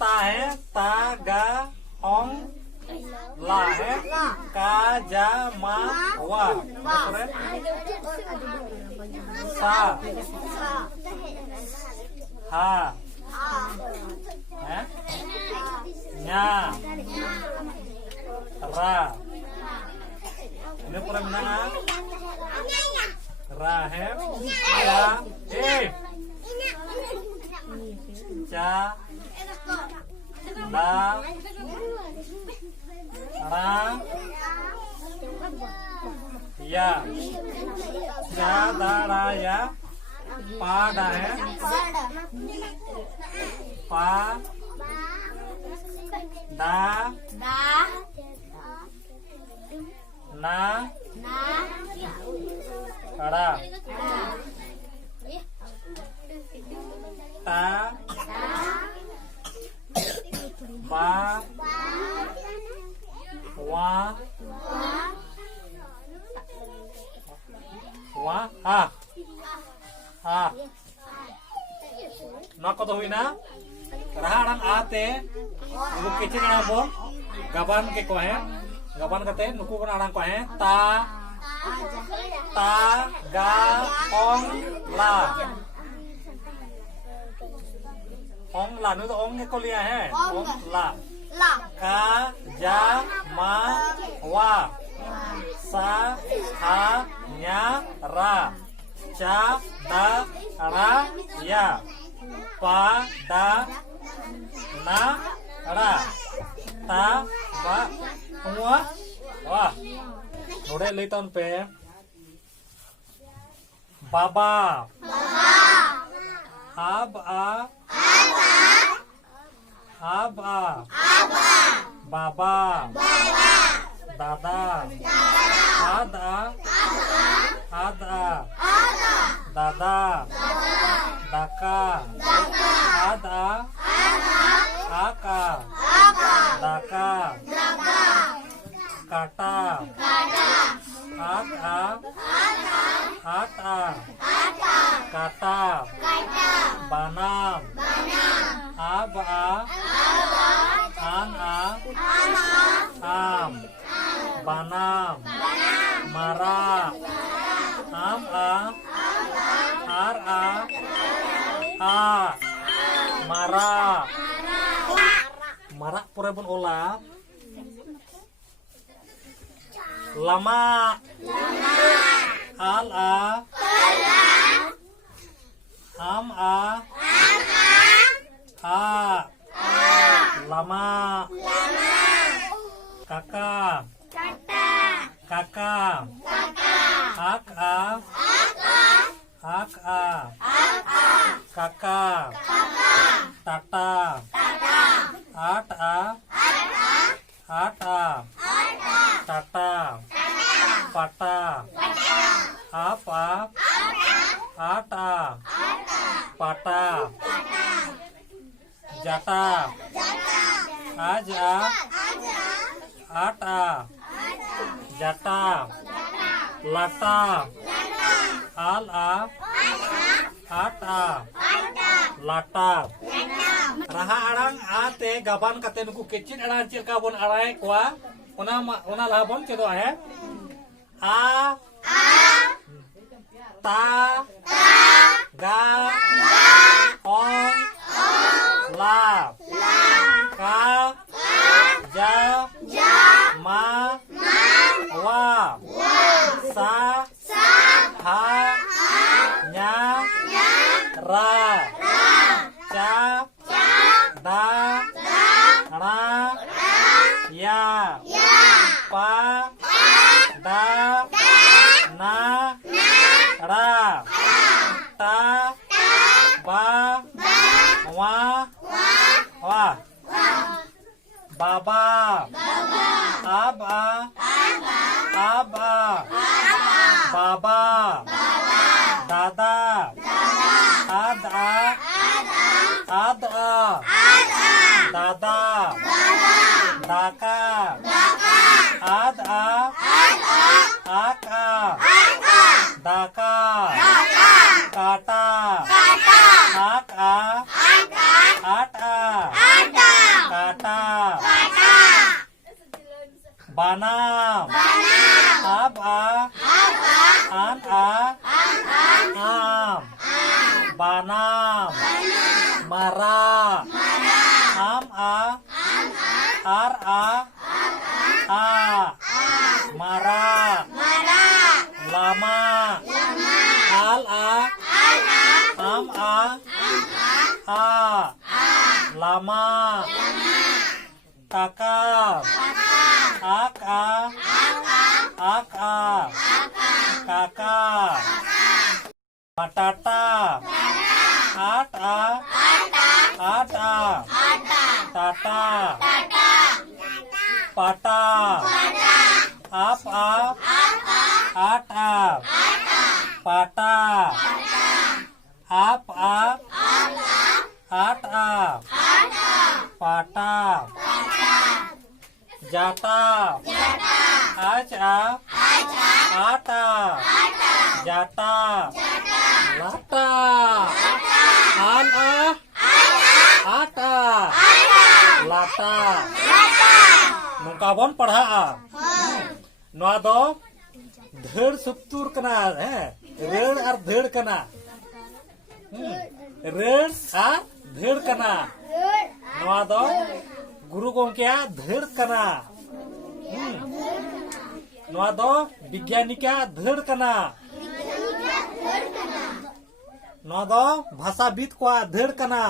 ता है ता गा ओंग ला है का जा मा वा सा ha nya ra ini pura mana ra है ya cha da ra ya cha da ra ya पाड़ा है पा दा ना रा ता बा वा वा Nah kau tahu ina, rahang ate, ibu kecil nabon, gaban ke kau gaban kate, nuku kan arang kau ta ga ong la, nu to ong ke kau lihat ong la, ka ja ma wa, sa ha nya ra. Cha da ra ya pa da na ra ta ba semua wah udah lihat tahun pe baba aba baba dada ada dada daka ada aka daka kata ata kata banam aba am banam mara mara mara pura pun olah lama ala lama kakak kakak tata tata pata apa ata pata jata aja ata jata lata ala ata lata raha arang ate gaban kate nuku kecil arang cilka bon arai kwa ona labon cedo ahe a ta ga ong la ka ja ma wa sa ha nya ra cha da ra ya pa da na ra ta ba wa baba aba baba dada ada dada daka ada aka daka kata aka आटा काटा बानाम अब आन आम बानाम मारा आम are मारा lama al am lama kakak kakak batata ata tata pata ata pata ata pata jata aja ata jata lata ata lata nungkabon padha noa do धड़ सप्तुर कना है रेड़ और धड़ कना रेड़ और धड़ कना नवा दो गुरु गोंकिया धड़ कना नवा दो विज्ञानिका धड़ कना नवा दो भाषाविद को धड़ कना